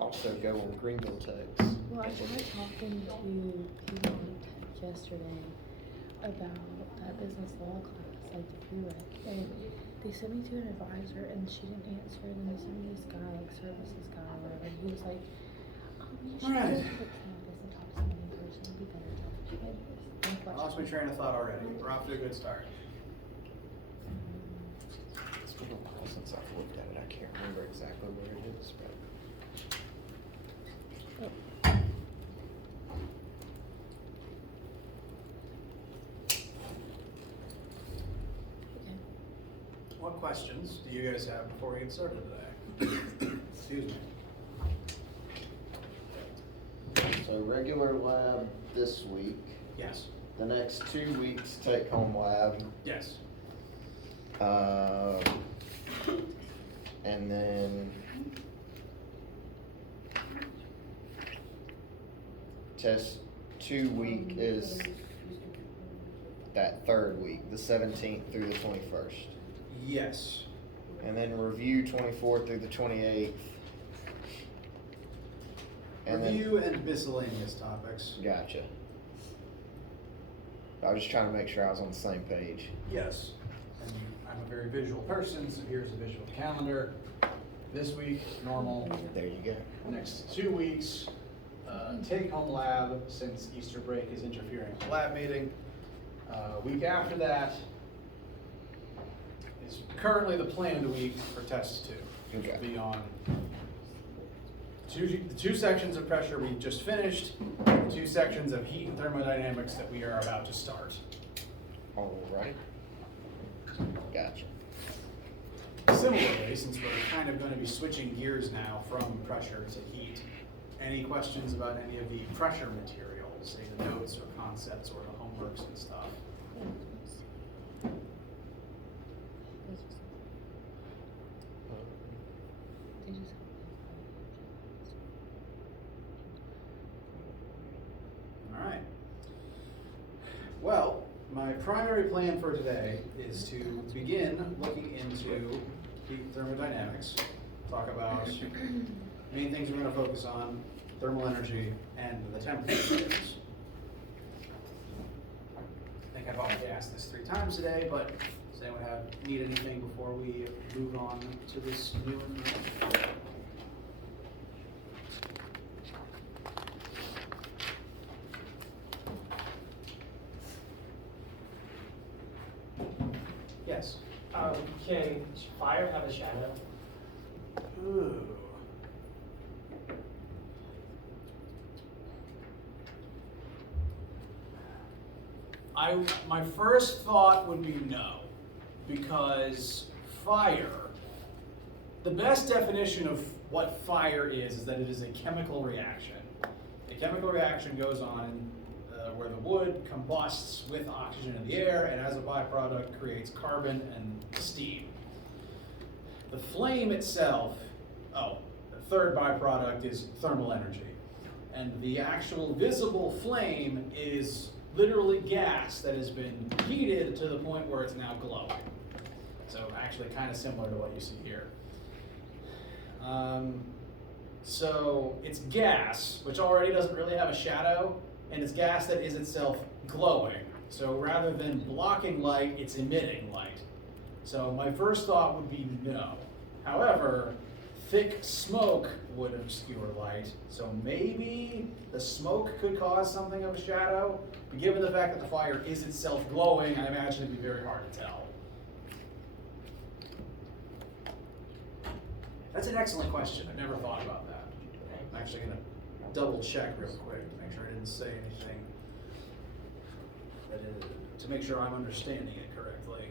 also go on Greenville Tech's. Well, I tried talking to people yesterday about that business law class, like the prereq, and they sent me to an advisor and she didn't answer, and then they sent me this guy, like services guy or whatever, and he was like, you should go to the campus and talk to somebody in person, it'd be better to talk to campus. I lost my train of thought already. We're off to a good start. It's been a while since I've looked at it. I can't remember exactly where it is, but. What questions do you guys have before we get started today? Excuse me. So regular lab this week. Yes. The next 2 weeks take home lab. Yes. And then test 2 week is that third week, the 17th through the 21st. Yes. And then review 24th through the 28th. And Review and miscellaneous topics. Gotcha. I was just trying to make sure I was on the same page. Yes. And I'm a very visual person, so here's a visual calendar. This week, normal. There you go. Next 2 weeks, take home lab, since Easter break is interfering with the lab meeting. Week after that is currently the planned week for test 2. Okay. Which will be on the 2 sections of pressure we've just finished, 2 sections of heat and thermodynamics that we are about to start. All right. Gotcha. Similarly, since we're kind of going to be switching gears now from pressure to heat, any questions about any of the pressure materials, say the notes or concepts or the homeworks and stuff? All right. Well, my primary plan for today is to begin looking into heat thermodynamics, talk about main things we're going to focus on, thermal energy, and the temperature values. I think I've already asked this 3 times today, but does anyone need anything before we move on to this new one? Yes. Can fire have a shadow? Ooh. My first thought would be no, because fire, the best definition of what fire is that it is a chemical reaction. A chemical reaction goes on where the wood combusts with oxygen in the air and as a byproduct creates carbon and steam. The flame itself, the third byproduct is thermal energy. And the actual visible flame is literally gas that has been heated to the point where it's now glowing. So actually kind of similar to what you see here. So it's gas, which already doesn't really have a shadow, and it's gas that is itself glowing. So rather than blocking light, it's emitting light. So my first thought would be no. However, thick smoke would obscure light, so maybe the smoke could cause something of a shadow, but given the fact that the fire is itself glowing, I imagine it'd be very hard to tell. That's an excellent question. I've never thought about that. I'm actually going to double check real quick to make sure I didn't say anything to make sure I'm understanding it correctly.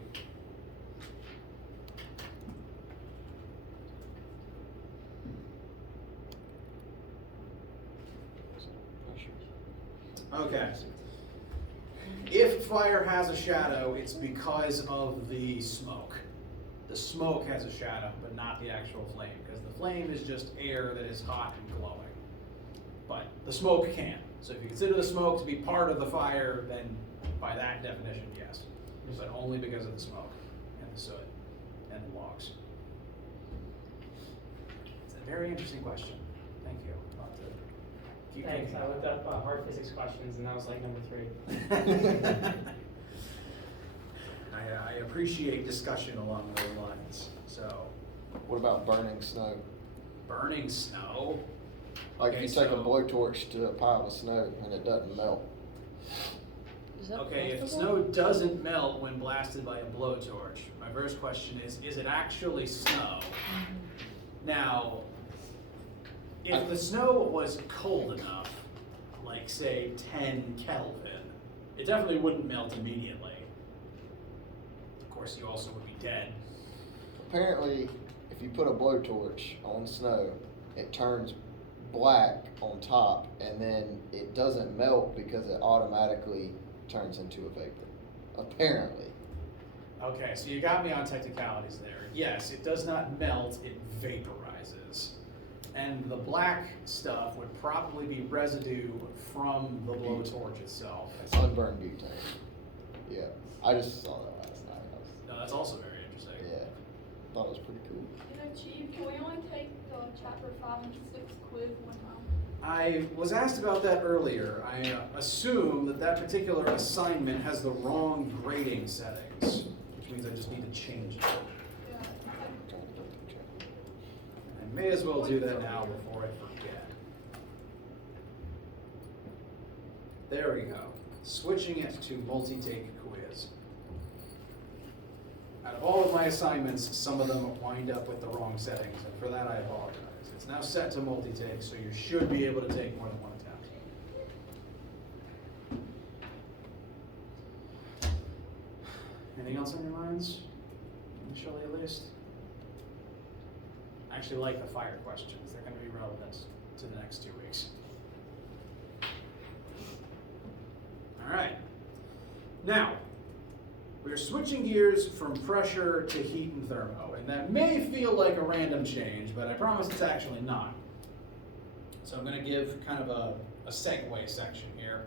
Okay. If fire has a shadow, it's because of the smoke. The smoke has a shadow, but not the actual flame, because the flame is just air that is hot and glowing. But the smoke can. So if you consider the smoke to be part of the fire, then by that definition, yes. But only because of the smoke and the soot and the logs. It's a very interesting question. Thank you. You Thanks, can- I looked up hard physics questions and that was like number 3. I appreciate discussion along those lines, so. What about burning snow? Burning snow? Like Okay, if you take a so- blowtorch to a pile of snow and it doesn't melt. Is that Okay, if possible? snow doesn't melt when blasted by a blowtorch, my first question is it actually snow? Now, if the snow was cold enough, like say 10 Kelvin, it definitely wouldn't melt immediately. Of course, you also would be dead. Apparently, if you put a blowtorch on snow, it turns black on top and then it doesn't melt because it automatically turns into a vapor. Apparently. Okay, so you got me on technicalities there. Yes, it does not melt, it vaporizes. And the black stuff would probably be residue from the blowtorch itself. It's unburned butane. Yeah. I just saw that last night. No, that's also very interesting. Yeah. Thought it was pretty cool. Chief, can we only take the chapter 5 and 6 quiz one time? I was asked about that earlier. I assume that particular assignment has the wrong grading settings, which means I just need to change it. Yeah. Trying to get the check. I may as well do that now before I forget. There we go. Switching it to multi-take quiz. Out of all of my assignments, some of them wind up with the wrong settings, and for that I apologize. It's now set to multi-take, so you should be able to take more than one attempt. Anything else on your minds? Initially, at least? I actually like the fire questions. They're going to be relevant to the next 2 weeks. All right. Now, we're switching gears from pressure to heat and thermo, and that may feel like a random change, but I promise it's actually not. So I'm going to give kind of a segue section here.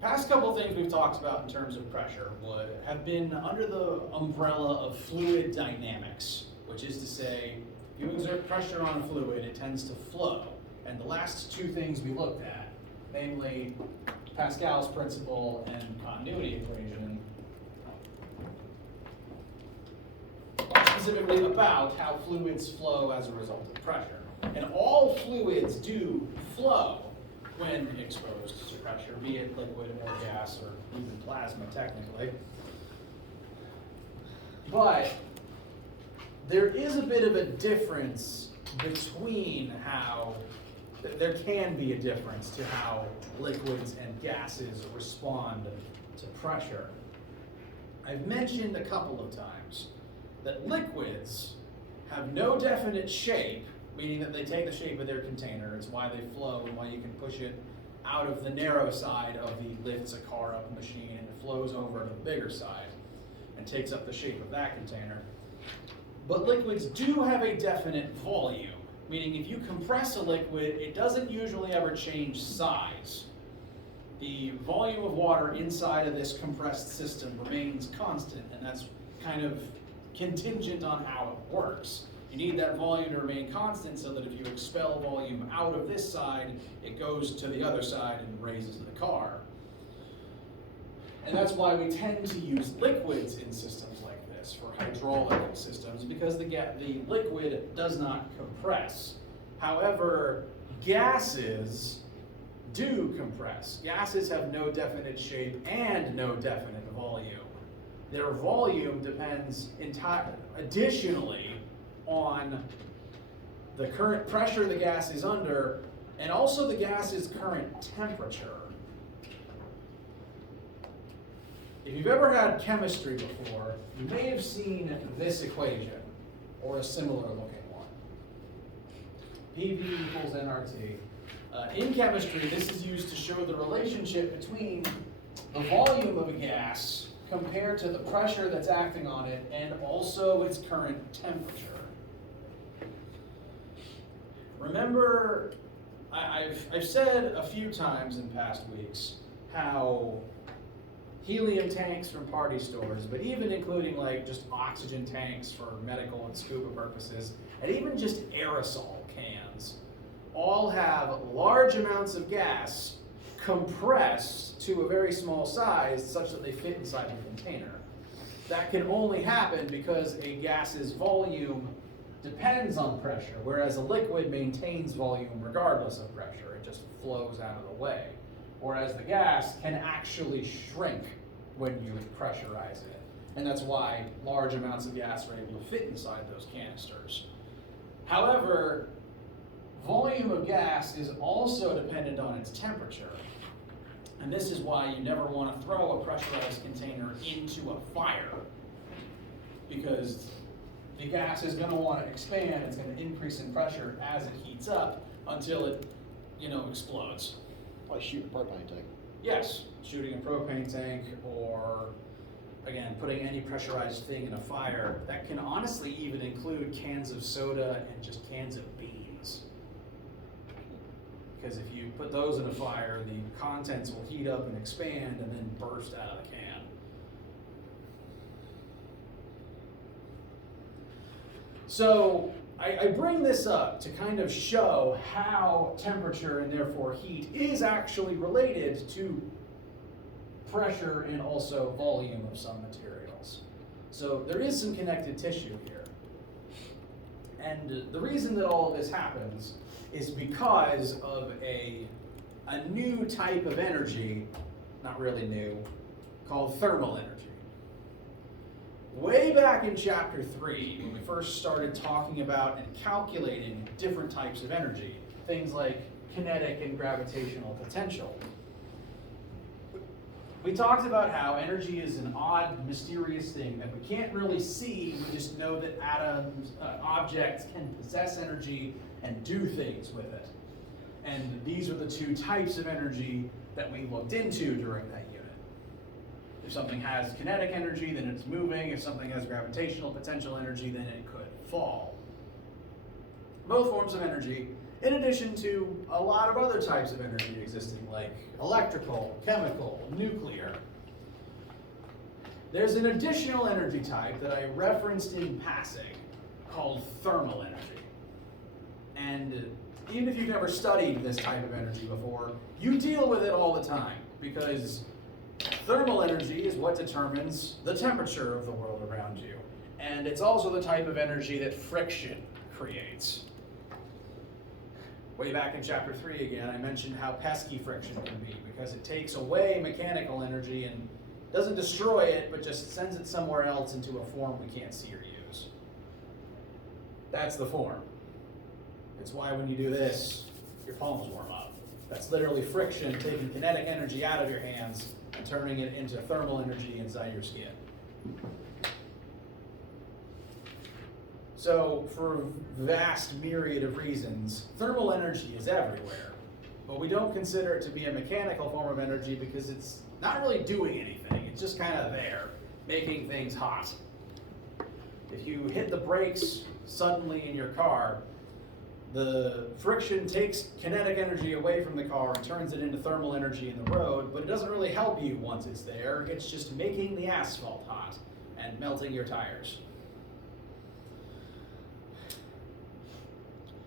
Past couple of things we've talked about in terms of pressure have been under the umbrella of fluid dynamics, which is to say, if you exert pressure on a fluid, it tends to flow. And the last two things we looked at, namely Pascal's principle and continuity equation, are specifically about how fluids flow as a result of pressure. And all fluids do flow when exposed to pressure, be it liquid or gas or even plasma technically. But there is a bit of a difference between how there can be a difference to how liquids and gases respond to pressure. I've mentioned a couple of times that liquids have no definite shape, meaning that they take the shape of their container. It's why they flow and why you can push it out of the narrow side of the lifts a car up machine and it flows over to the bigger side and takes up the shape of that container. But liquids do have a definite volume. Meaning if you compress a liquid, it doesn't usually ever change size. The volume of water inside of this compressed system remains constant, and that's kind of contingent on how it works. You need that volume to remain constant so that if you expel volume out of this side, it goes to the other side and raises the car. And that's why we tend to use liquids in systems like this for hydraulic systems, because the liquid does not compress. However, gases do compress. Gases have no definite shape and no definite volume. Their volume depends additionally on the current pressure the gas is under and also the gas's current temperature. If you've ever had chemistry before, you may have seen this equation, or a similar looking one. PV equals nRT. In chemistry, this is used to show the relationship between the volume of a gas compared to the pressure that's acting on it and also its current temperature. Remember, I've said a few times in past weeks how helium tanks from party stores, but even including like just oxygen tanks for medical and scuba purposes, and even just aerosol cans all have large amounts of gas compressed to a very small size such that they fit inside the container. That can only happen because a gas's volume depends on pressure, whereas a liquid maintains volume regardless of pressure. It just flows out of the way. Whereas the gas can actually shrink when you pressurize it. And that's why large amounts of gas are able to fit inside those canisters. However, volume of gas is also dependent on its temperature. And this is why you never want to throw a pressurized container into a fire, because the gas is going to want to expand. It's going to increase in pressure as it heats up until it, explodes. Like shoot a propane tank. Yes, shooting a propane tank, or again, putting any pressurized thing in a fire. That can honestly even include cans of soda and just cans of beans. Because if you put those in a fire, the contents will heat up and expand and then burst out of the can. So I bring this up to kind of show how temperature and therefore heat is actually related to pressure and also volume of some materials. So there is some connected tissue here. And the reason that all of this happens is because of a new type of energy, not really new, called thermal energy. Way back in chapter 3, when we first started talking about and calculating different types of energy, things like kinetic and gravitational potential, we talked about how energy is an odd, mysterious thing that we can't really see. We just know that atoms, objects can possess energy and do things with it. And these are the two types of energy that we looked into during that unit. If something has kinetic energy, then it's moving. If something has gravitational potential energy, then it could fall. Both forms of energy, in addition to a lot of other types of energy existing, like electrical, chemical, nuclear. There's an additional energy type that I referenced in passing called thermal energy. And even if you've never studied this type of energy before, you deal with it all the time, because thermal energy is what determines the temperature of the world around you. And it's also the type of energy that friction creates. Way back in chapter 3 again, I mentioned how pesky friction can be, because it takes away mechanical energy and doesn't destroy it, but just sends it somewhere else into a form we can't see or use. That's the form. It's why when you do this, your palms warm up. That's literally friction taking kinetic energy out of your hands and turning it into thermal energy inside your skin. So for a vast myriad of reasons, thermal energy is everywhere. But we don't consider it to be a mechanical form of energy because it's not really doing anything. It's just kind of there, making things hot. If you hit the brakes suddenly in your car, the friction takes kinetic energy away from the car and turns it into thermal energy in the road, but it doesn't really help you once it's there. It's just making the asphalt hot and melting your tires.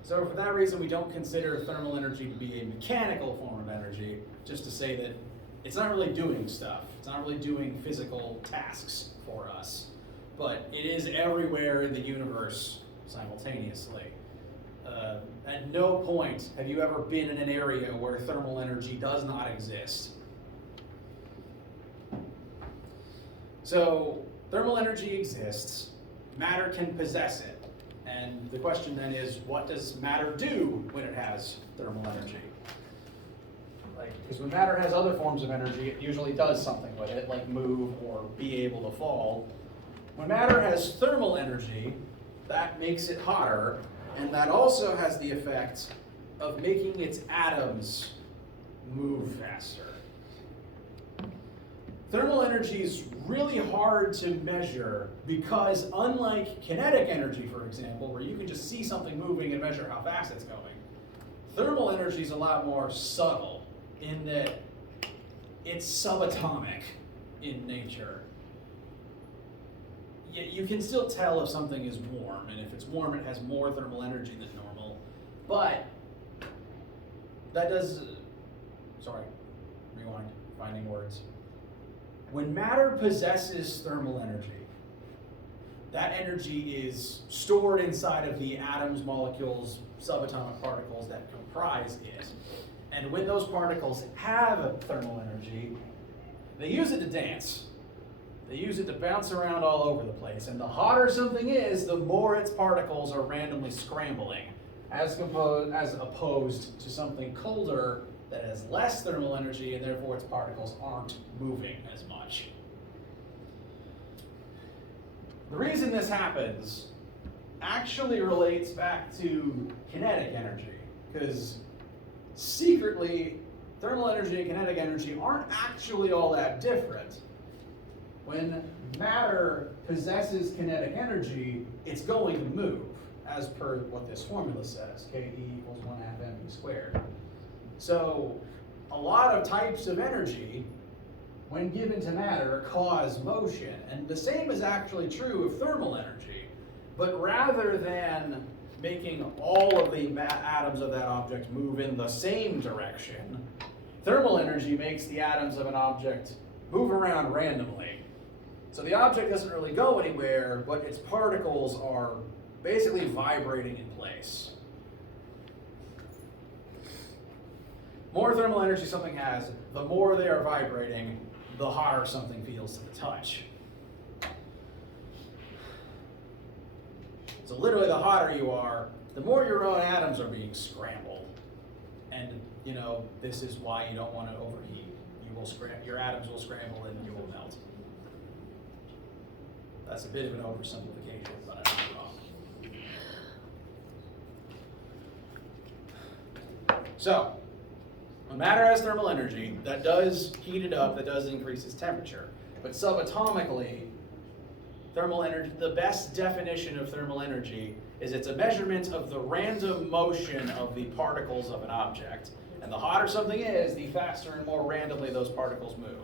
So for that reason, we don't consider thermal energy to be a mechanical form of energy, just to say that it's not really doing stuff. It's not really doing physical tasks for us. But it is everywhere in the universe simultaneously. At no point have you ever been in an area where thermal energy does not exist. So thermal energy exists, matter can possess it. And the question then is, what does matter do when it has thermal energy? Because when matter has other forms of energy, it usually does something with it, like move or be able to fall. When matter has thermal energy, that makes it hotter, and that also has the effect of making its atoms move faster. Thermal energy is really hard to measure because, unlike kinetic energy, for example, where you can just see something moving and measure how fast it's going, thermal energy is a lot more subtle in that it's subatomic in nature. Yet you can still tell if something is warm, and if it's warm, it has more thermal energy than normal, but rewind, finding words. When matter possesses thermal energy, that energy is stored inside of the atoms, molecules, subatomic particles that comprise it. And when those particles have thermal energy, they use it to dance. They use it to bounce around all over the place. And the hotter something is, the more its particles are randomly scrambling, as opposed to something colder that has less thermal energy, and therefore its particles aren't moving as much. The reason this happens actually relates back to kinetic energy, because secretly, thermal energy and kinetic energy aren't actually all that different. When matter possesses kinetic energy, it's going to move, as per what this formula says, Ke equals 1/2 mv squared. So a lot of types of energy, when given to matter, cause motion. And the same is actually true of thermal energy. But rather than making all of the atoms of that object move in the same direction, thermal energy makes the atoms of an object move around randomly. So the object doesn't really go anywhere, but its particles are basically vibrating in place. More thermal energy something has, the more they are vibrating, the hotter something feels to the touch. So literally, the hotter you are, the more your own atoms are being scrambled. And this is why you don't want to overheat. Your atoms will scramble and you will melt. That's a bit of an oversimplification, but I'm not wrong. So, when matter has thermal energy, that does heat it up, that does increase its temperature. But subatomically, thermal energy, the best definition of thermal energy is it's a measurement of the random motion of the particles of an object. And the hotter something is, the faster and more randomly those particles move.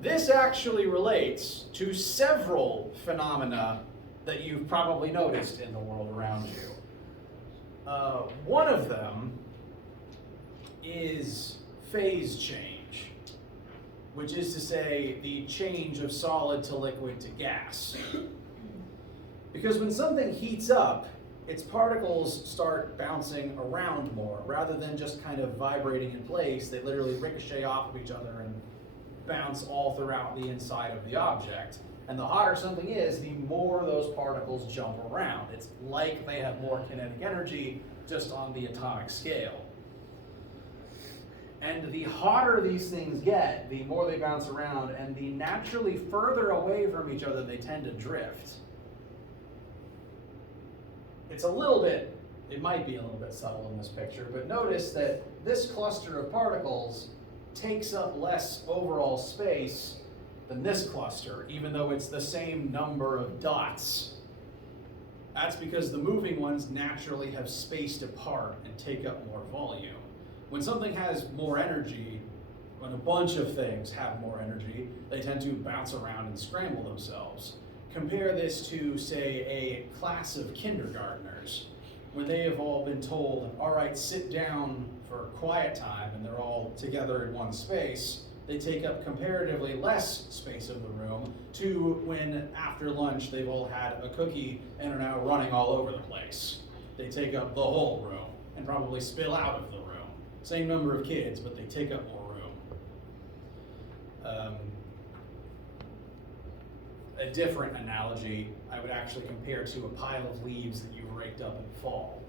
This actually relates to several phenomena that you've probably noticed in the world around you. One of them is phase change, which is to say the change of solid to liquid to gas. Because when something heats up, its particles start bouncing around more. Rather than just kind of vibrating in place, they literally ricochet off of each other and bounce all throughout the inside of the object. And the hotter something is, the more those particles jump around. It's like they have more kinetic energy, just on the atomic scale. And the hotter these things get, the more they bounce around, and the naturally further away from each other they tend to drift. It might be a little bit subtle in this picture, but notice that this cluster of particles takes up less overall space than this cluster, even though it's the same number of dots. That's because the moving ones naturally have spaced apart and take up more volume. When something has more energy, when a bunch of things have more energy, they tend to bounce around and scramble themselves. Compare this to, say, a class of kindergartners. When they have all been told, all right, sit down for quiet time, and they're all together in one space, they take up comparatively less space of the room to when after lunch they've all had a cookie and are now running all over the place. They take up the whole room and probably spill out of the room. Same number of kids, but they take up more room. A different analogy I would actually compare to a pile of leaves that you've raked up in fall.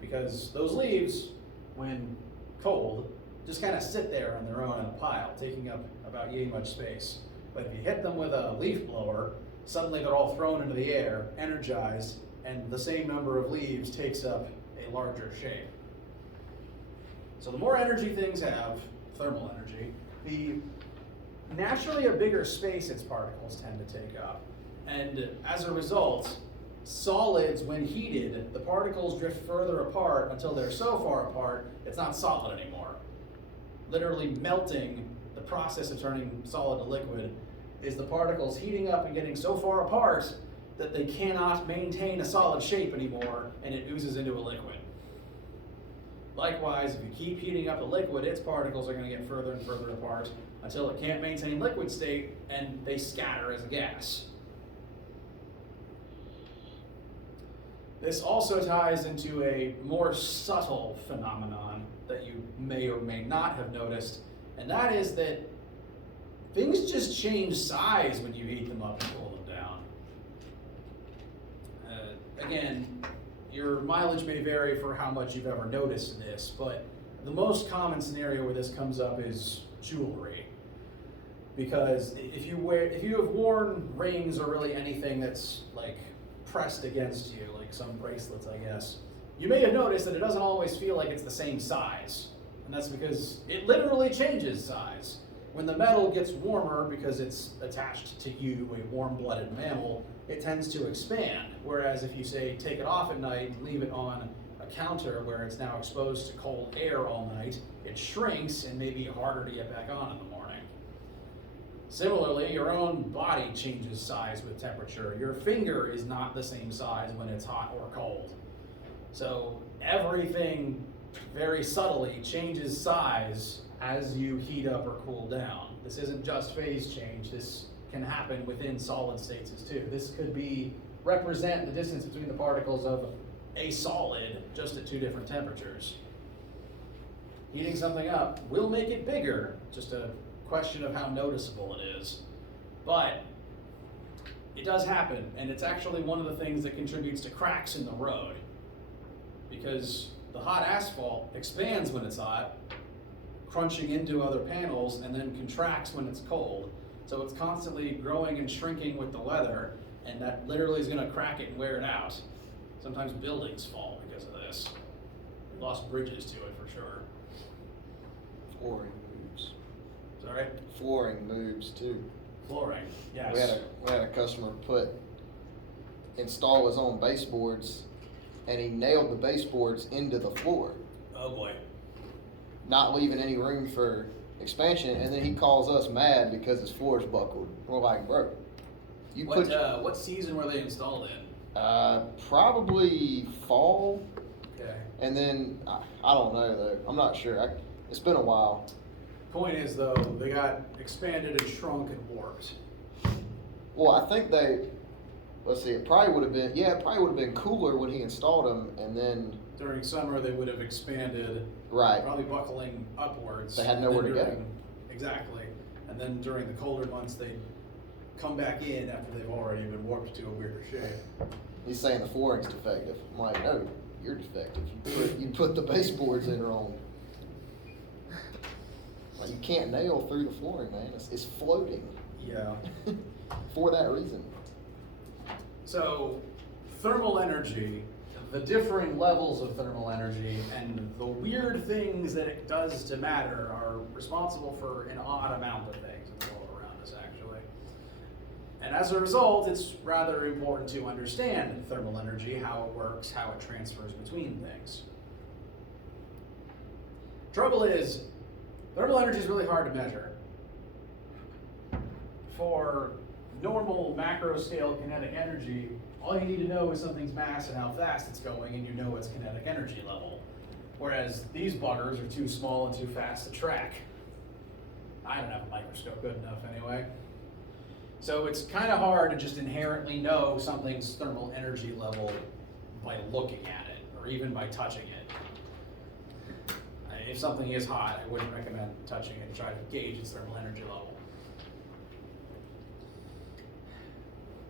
Because those leaves, when cold, just kind of sit there on their own in a pile, taking up about yay much space. But if you hit them with a leaf blower, suddenly they're all thrown into the air, energized, and the same number of leaves takes up a larger shape. So the more energy things have, thermal energy, the naturally a bigger space its particles tend to take up. And as a result, solids, when heated, the particles drift further apart until they're so far apart, it's not solid anymore. Literally melting, the process of turning solid to liquid, is the particles heating up and getting so far apart that they cannot maintain a solid shape anymore, and it oozes into a liquid. Likewise, if you keep heating up the liquid, its particles are going to get further and further apart until it can't maintain liquid state and they scatter as a gas. This also ties into a more subtle phenomenon that you may or may not have noticed, and that is that things just change size when you heat them up and cool them down. Again, your mileage may vary for how much you've ever noticed this, but the most common scenario where this comes up is jewelry. Because if you have worn rings or really anything that's like pressed against you, like some bracelets, I guess, you may have noticed that it doesn't always feel like it's the same size. And that's because it literally changes size. When the metal gets warmer because it's attached to you, a warm-blooded mammal, it tends to expand. Whereas if you say take it off at night and leave it on a counter where it's now exposed to cold air all night, it shrinks and may be harder to get back on in the morning. Similarly, your own body changes size with temperature. Your finger is not the same size when it's hot or cold. So everything very subtly changes size as you heat up or cool down. This isn't just phase change. This can happen within solid states too. This could represent the distance between the particles of a solid just at two different temperatures. Heating something up will make it bigger, just a question of how noticeable it is. But it does happen, and it's actually one of the things that contributes to cracks in the road. Because the hot asphalt expands when it's hot, crunching into other panels, and then contracts when it's cold. So it's constantly growing and shrinking with the weather, and that literally is going to crack it and wear it out. Sometimes buildings fall because of this. We lost bridges to it for sure. Flooring moves. Sorry? Flooring moves too. Flooring, yes. We had a customer install his own baseboards, and he nailed the baseboards into the floor, Oh boy. not leaving any room for expansion. And then he calls us mad because his floor's buckled. We're like, bro, What season were they installed in? Probably fall, Okay. and then I don't know though. I'm not sure. It's been a while. Point is though, they got expanded and shrunk and warped. Well, I think let's see, it probably would have been cooler when he installed them, and then During summer, they would have expanded, right. probably buckling upwards. They had and nowhere then to go. Exactly. And then during the colder months, they'd come back in after they've already been warped to a weirder shape. He's saying the flooring's defective. I'm like, no, you're defective. You put the baseboards in wrong. Like, you can't nail through the flooring, man. It's floating Yeah. for that reason. So, thermal energy, the differing levels of thermal energy, and the weird things that it does to matter are responsible for an odd amount of things in the world around us, actually. And as a result, it's rather important to understand thermal energy, how it works, how it transfers between things. Trouble is, thermal energy is really hard to measure. For normal macro scale kinetic energy, all you need to know is something's mass and how fast it's going, and you know its kinetic energy level. Whereas these buggers are too small and too fast to track. I don't have a microscope good enough anyway. So it's kind of hard to just inherently know something's thermal energy level by looking at it, or even by touching it. If something is hot, I wouldn't recommend touching it and try to gauge its thermal energy level.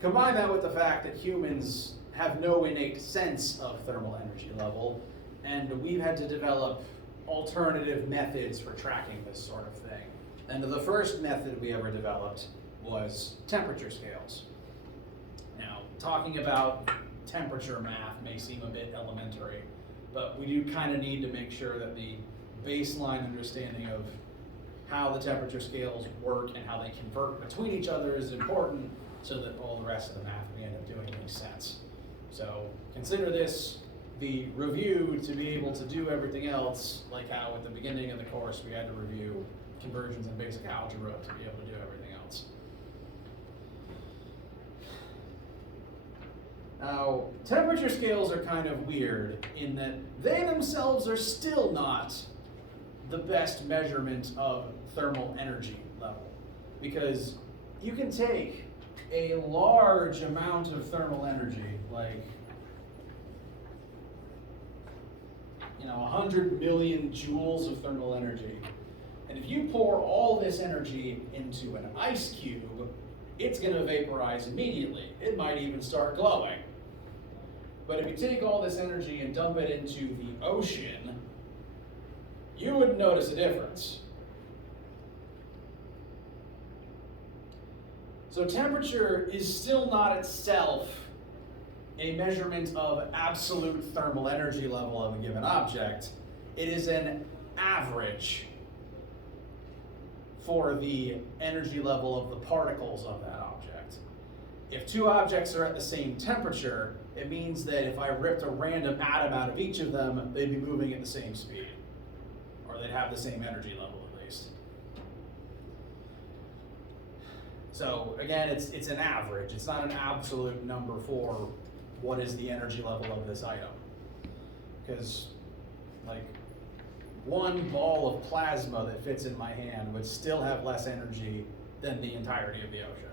Combine that with the fact that humans have no innate sense of thermal energy level, and we've had to develop alternative methods for tracking this sort of thing. And the first method we ever developed was temperature scales. Now, talking about temperature math may seem a bit elementary, but we do kind of need to make sure that the baseline understanding of how the temperature scales work and how they convert between each other is important, so that all the rest of the math we end up doing makes sense. So consider this the review to be able to do everything else, like how at the beginning of the course we had to review conversions and basic algebra to be able to do everything else. Now, temperature scales are kind of weird in that they themselves are still not the best measurement of thermal energy level. Because you can take a large amount of thermal energy, like 100 million joules of thermal energy. And if you pour all this energy into an ice cube, it's going to vaporize immediately. It might even start glowing. But if you take all this energy and dump it into the ocean, you wouldn't notice a difference. So temperature is still not itself a measurement of absolute thermal energy level of a given object. It is an average for the energy level of the particles of that object. If two objects are at the same temperature, it means that if I ripped a random atom out of each of them, they'd be moving at the same speed, or they'd have the same energy level at least. So again, it's an average. It's not an absolute number for what is the energy level of this item. Because like one ball of plasma that fits in my hand would still have less energy than the entirety of the ocean.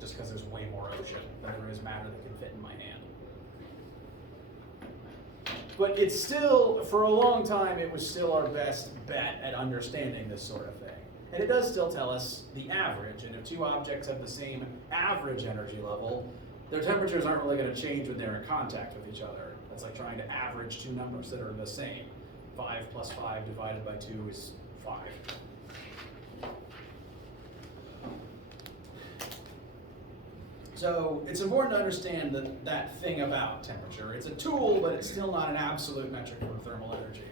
Just because there's way more ocean than there is matter that can fit in my hand. But it's still, for a long time, it was still our best bet at understanding this sort of thing. And it does still tell us the average, and if two objects have the same average energy level, their temperatures aren't really going to change when they're in contact with each other. That's like trying to average two numbers that are the same. 5 plus 5 divided by 2 is 5. So it's important to understand that thing about temperature. It's a tool, but it's still not an absolute metric for thermal energy.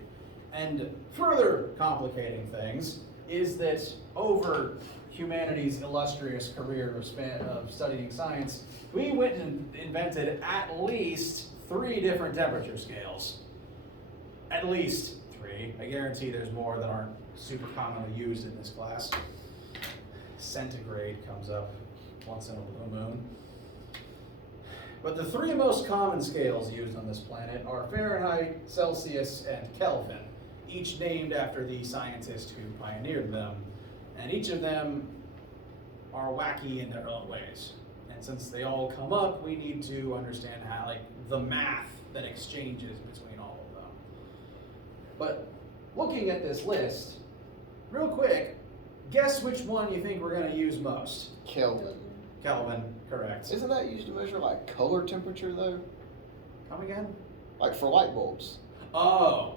And further complicating things is that over humanity's illustrious career of studying science, we went and invented at least 3 different temperature scales. At least 3. I guarantee there's more that aren't super commonly used in this class. Centigrade comes up once in a blue moon. But the 3 most common scales used on this planet are Fahrenheit, Celsius, and Kelvin, each named after the scientist who pioneered them. And each of them are wacky in their own ways. And since they all come up, we need to understand how, like, the math that exchanges between all of them. But looking at this list, real quick, guess which one you think we're going to use most? Kelvin. Kelvin, correct. Isn't that used to measure like color temperature though? Come again? Like for light bulbs. Oh.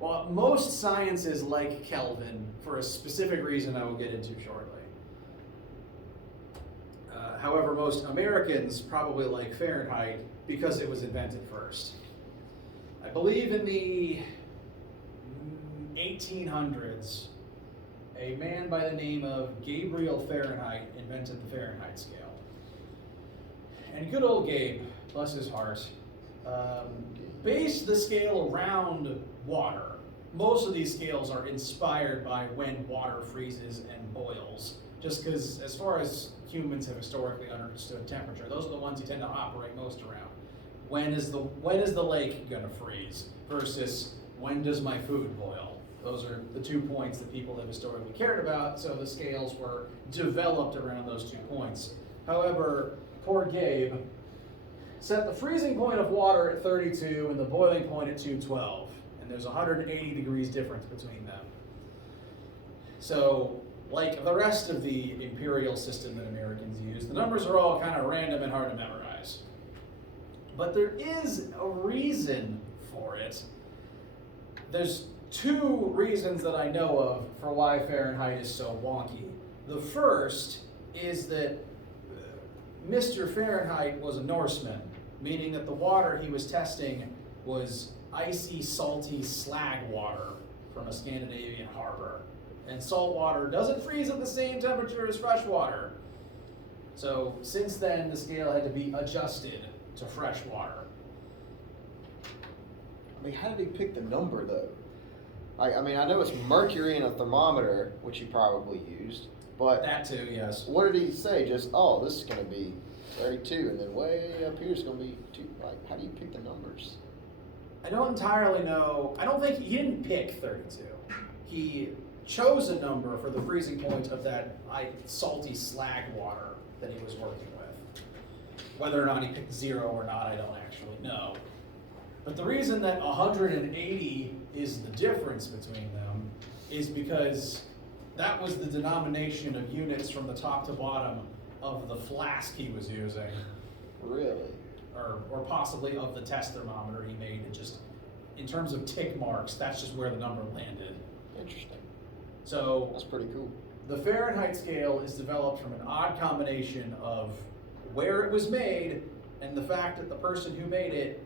Well, most sciences like Kelvin for a specific reason I will get into shortly. However, most Americans probably like Fahrenheit because it was invented first. I believe in the 1800s, a man by the name of Gabriel Fahrenheit invented the Fahrenheit scale. And good old Gabe, bless his heart, based the scale around water. Most of these scales are inspired by when water freezes and boils, just because as far as humans have historically understood temperature, those are the ones you tend to operate most around. When is the lake gonna freeze versus when does my food boil? Those are the 2 points that people have historically cared about, so the scales were developed around those 2 points. However, poor Gabe set the freezing point of water at 32 and the boiling point at 212, and there's 180 degrees difference between them. So, like the rest of the imperial system that Americans use, the numbers are all kind of random and hard to memorize. But there is a reason for it. There's 2 reasons that I know of for why Fahrenheit is so wonky. The first is that Mr. Fahrenheit was a Norseman, meaning that the water he was testing was icy, salty slag water from a Scandinavian harbor. And salt water doesn't freeze at the same temperature as fresh water. So since then, the scale had to be adjusted to fresh water. I mean, how did he pick the number though? I mean, I know it's mercury in a thermometer, which he probably used, but That too, yes. what did he say? Just, oh, this is going to be 32, and then way up here is going to be 2. Like, how do you pick the numbers? I don't entirely know. I don't think he didn't pick 32. He chose a number for the freezing point of that salty slag water that he was working with. Whether or not he picked 0 or not, I don't actually know. But the reason that 180 is the difference between them is because that was the denomination of units from the top to bottom of the flask he was using. Really? Or possibly of the test thermometer he made. It just, in terms of tick marks, that's just where the number landed. Interesting. So That's pretty cool. the Fahrenheit scale is developed from an odd combination of where it was made and the fact that the person who made it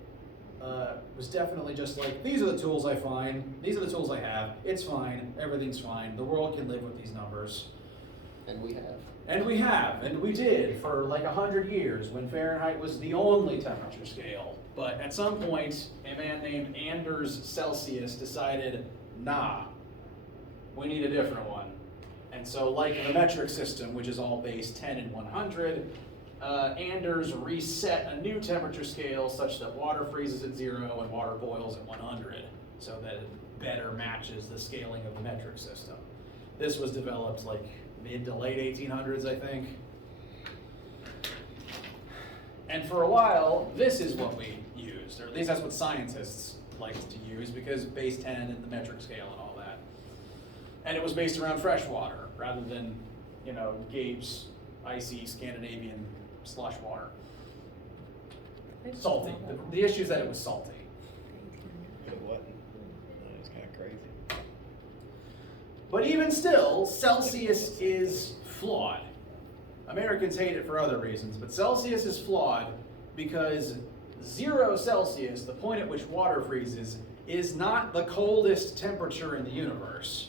was definitely just like, these are the tools I find, these are the tools I have, it's fine, everything's fine, the world can live with these numbers. And we have. And we have, and we did for like 100 years when Fahrenheit was the only temperature scale. But at some point, a man named Anders Celsius decided, nah, we need a different one. And so like the metric system, which is all base 10 and 100, Anders reset a new temperature scale such that water freezes at 0 and water boils at 100, so that it better matches the scaling of the metric system. This was developed like mid to late 1800s, I think. And for a while, this is what we used, or at least that's what scientists liked to use, because base 10 and the metric scale and all that. And it was based around fresh water rather than, Gabe's icy Scandinavian slush water. Salty. The issue is that it was salty. It wasn't. It's kind of crazy. But even still, Celsius is flawed. Americans hate it for other reasons, but Celsius is flawed because 0 Celsius, the point at which water freezes, is not the coldest temperature in the universe.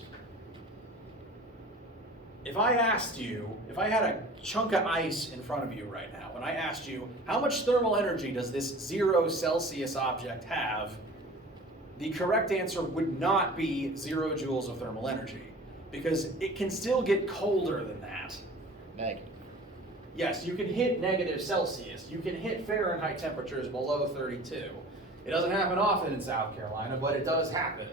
If I had a chunk of ice in front of you right now, and I asked you, how much thermal energy does this 0 Celsius object have? The correct answer would not be 0 joules of thermal energy, because it can still get colder than that. Negative. Yes, you can hit negative Celsius. You can hit Fahrenheit temperatures below 32. It doesn't happen often in South Carolina, but it does happen.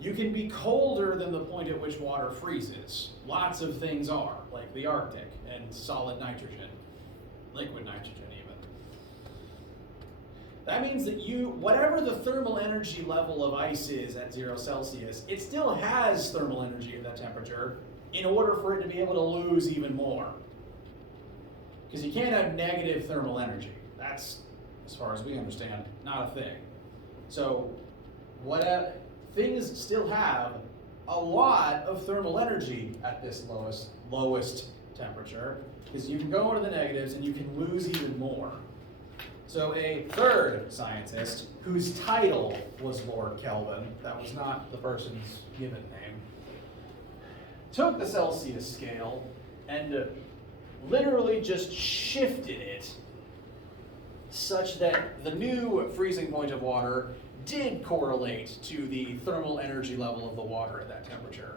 You can be colder than the point at which water freezes. Lots of things are, like the Arctic and solid nitrogen, liquid nitrogen even. That means that whatever the thermal energy level of ice is at 0 Celsius, it still has thermal energy at that temperature in order for it to be able to lose even more. Because you can't have negative thermal energy. That's, as far as we understand, not a thing. So, things still have a lot of thermal energy at this lowest temperature, because you can go into the negatives and you can lose even more. So a third scientist, whose title was Lord Kelvin, that was not the person's given name, took the Celsius scale and literally just shifted it such that the new freezing point of water did correlate to the thermal energy level of the water at that temperature.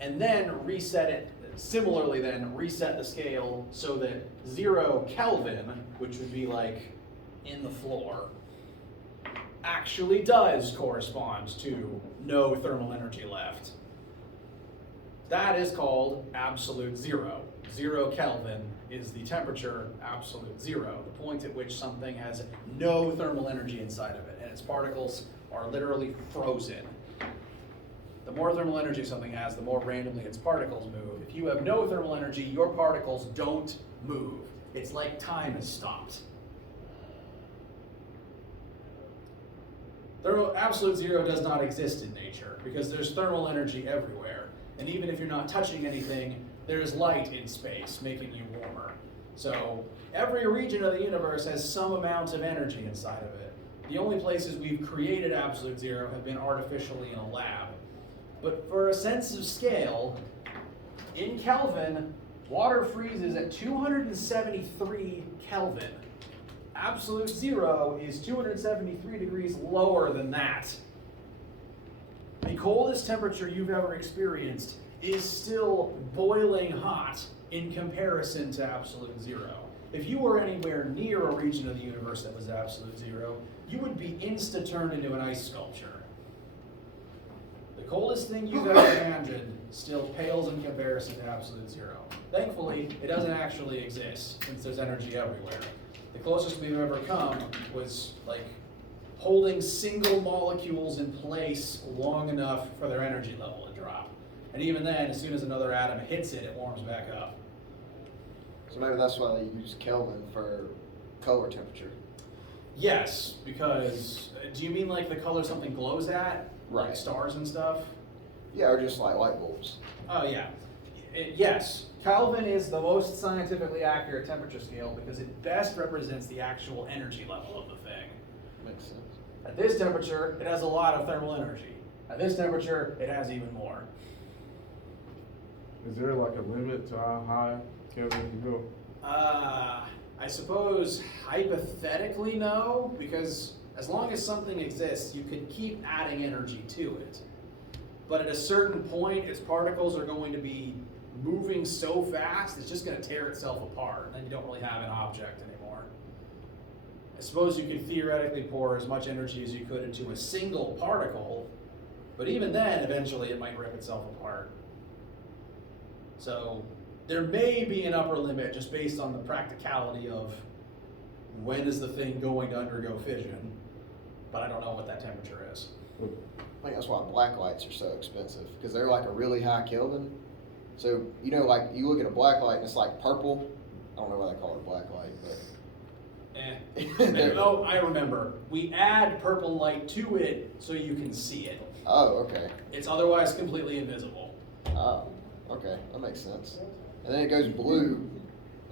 And then reset the scale so that 0 Kelvin, which would be like in the floor, actually does correspond to no thermal energy left. That is called absolute 0. 0 Kelvin is the temperature absolute 0, the point at which something has no thermal energy inside of it, and its particles are literally frozen. The more thermal energy something has, the more randomly its particles move. If you have no thermal energy, your particles don't move. It's like time is stopped. Absolute 0 does not exist in nature because there's thermal energy everywhere. And even if you're not touching anything, there's light in space making you warmer. So every region of the universe has some amount of energy inside of it. The only places we've created absolute 0 have been artificially in a lab. But for a sense of scale, in Kelvin, water freezes at 273 Kelvin. Absolute 0 is 273 degrees lower than that. The coldest temperature you've ever experienced is still boiling hot in comparison to absolute 0. if you were anywhere near a region of the universe that was absolute zero, you would be insta-turned into an ice sculpture. The coldest thing you've ever handled still pales in comparison to absolute zero. Thankfully, it doesn't actually exist since there's energy everywhere. The closest we've ever come was like holding single molecules in place long enough for their energy level to drop. And even then, as soon as another atom hits it, it warms back up. So maybe that's why they use Kelvin for color temperature. Yes, because, do you mean like the color something glows at? Like Right. stars and stuff? Yeah, or just like light bulbs. Oh, yeah. Yes, Kelvin is the most scientifically accurate temperature scale because it best represents the actual energy level of the thing. Makes sense. At this temperature, it has a lot of thermal energy. At this temperature, it has even more. Is there like a limit to how high Kelvin can go? I suppose hypothetically no, because as long as something exists, you could keep adding energy to it. But at a certain point, its particles are going to be moving so fast, it's just going to tear itself apart, and then you don't really have an object anymore. I suppose you could theoretically pour as much energy as you could into a single particle, but even then, eventually it might rip itself apart. So there may be an upper limit just based on the practicality of when is the thing going to undergo fission, but I don't know what that temperature is. I think that's why black lights are so expensive, because they're like a really high Kelvin. So, you know, like you look at a black light and it's like purple. I don't know why they call it a black light, but. Oh, I remember. We add purple light to it so you can see it. Oh, okay. It's otherwise completely invisible. Oh, okay. That makes sense. And then it goes blue,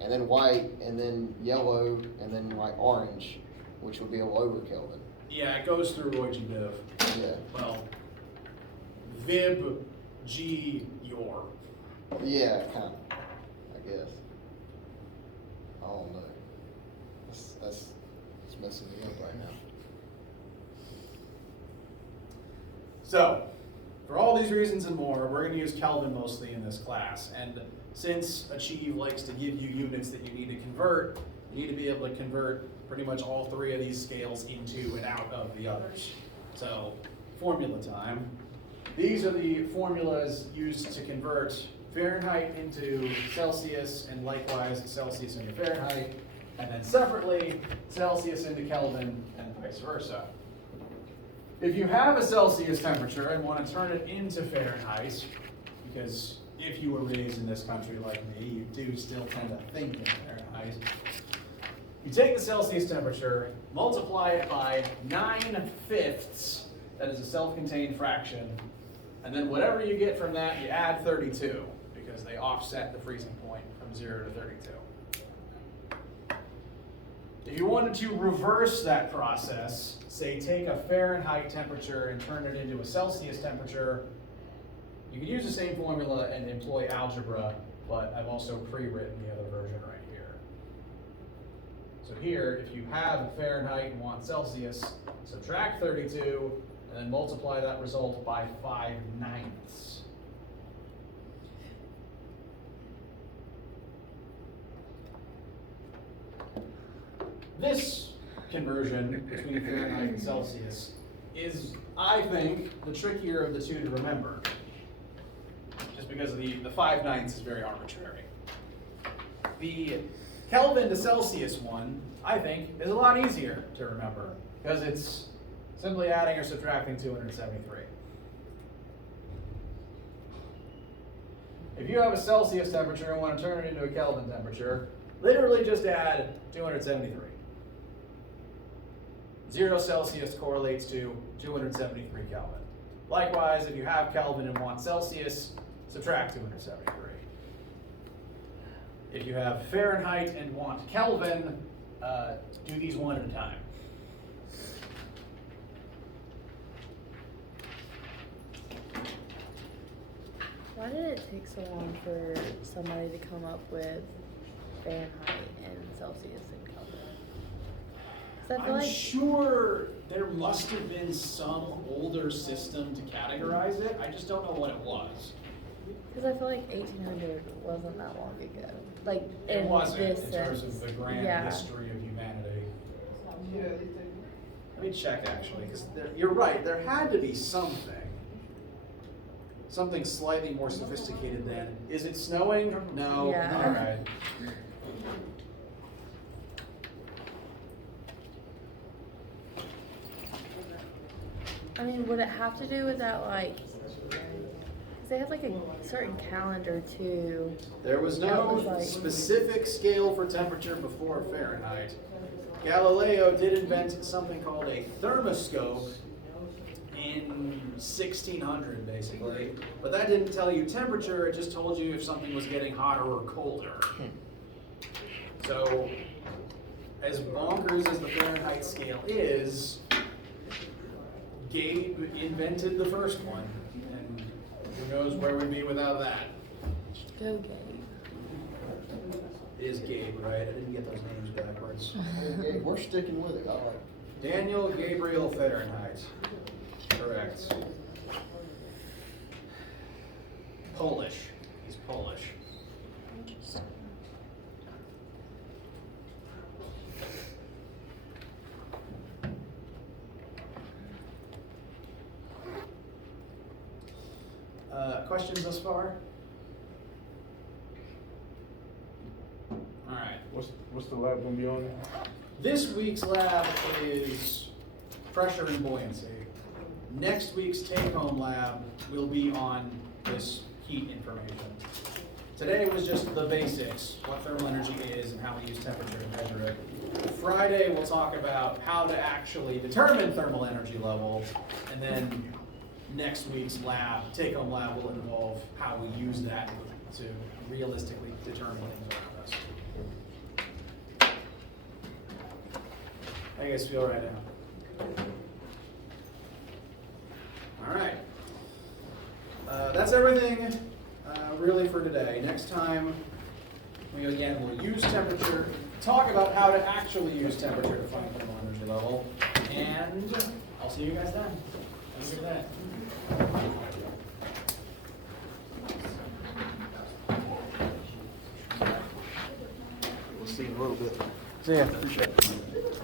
and then white, and then yellow, and then like orange, which would be a lower Kelvin. Yeah, it goes through Roy G. Biv. Yeah. Well, Vib G. Yor. Yeah, kind of. I guess. I don't know. That's messing me up right now. So, for all these reasons and more, we're going to use Kelvin mostly in this class. And since Achieve likes to give you units that you need to convert, you need to be able to convert pretty much all three of these scales into and out of the others. So, formula time. These are the formulas used to convert Fahrenheit into Celsius, and likewise Celsius into Fahrenheit, and then separately Celsius into Kelvin, and vice versa. If you have a Celsius temperature and want to turn it into Fahrenheit, because if you were raised in this country like me, you do still tend to think in Fahrenheit. You take the Celsius temperature, multiply it by 9/5, that is a self-contained fraction, and then whatever you get from that, you add 32, because they offset the freezing point from 0 to 32. If you wanted to reverse that process, say take a Fahrenheit temperature and turn it into a Celsius temperature, you could use the same formula and employ algebra, but I've also pre-written the other version right here. So here, if you have Fahrenheit and want Celsius, subtract 32, and then multiply that result by 5/9. This conversion between Fahrenheit and Celsius is, I think, the trickier of the two to remember. Just because of the 5/9 is very arbitrary. The Kelvin to Celsius one, I think, is a lot easier to remember because it's simply adding or subtracting 273. If you have a Celsius temperature and want to turn it into a Kelvin temperature, literally just add 273. 0 Celsius correlates to 273 Kelvin. Likewise, if you have Kelvin and want Celsius, subtract 273. If you have Fahrenheit and want Kelvin, do these one at a time. Why did it take so long for somebody to come up with Fahrenheit and Celsius and Kelvin? 'Cause I feel I'm like sure there must have been some older system to categorize it. I just don't know what it was. Because I feel like 1800 wasn't that long ago. Like, It in wasn't this in terms sense. of the grand Yeah. history of humanity. Let me check actually, because you're right, there had to be something. Something slightly more sophisticated than, is it snowing? No. Yeah. All right. I mean, would it have to do with that, like, because they had like a certain calendar too. There was That no was like- specific scale for temperature before Fahrenheit. Galileo did invent something called a thermoscope in 1600, basically. But that didn't tell you temperature, it just told you if something was getting hotter or colder. So, as bonkers as the Fahrenheit scale is, Gabe invented the first one. And who knows where we'd be without that. Go Gabe. It is Gabe, right? I didn't get those names backwards. Hey, we're sticking with it, I like it. Daniel Gabriel Fahrenheit. Correct. Polish. He's Polish. Questions thus far? All right. What's the lab gonna be on? This week's lab is pressure and buoyancy. Next week's take-home lab will be on this heat information. Today was just the basics, what thermal energy is and how we use temperature to measure it. Friday we'll talk about how to actually determine thermal energy level, and then next week's lab, take-home lab, will involve how we use that to realistically determine things around us. How you guys feel right now? All right. That's everything really for today. Next time, we again will use temperature, talk about how to actually use temperature to find thermal energy level, and I'll see you guys then. Have a good day. We'll see you in a little bit. See ya. Appreciate it.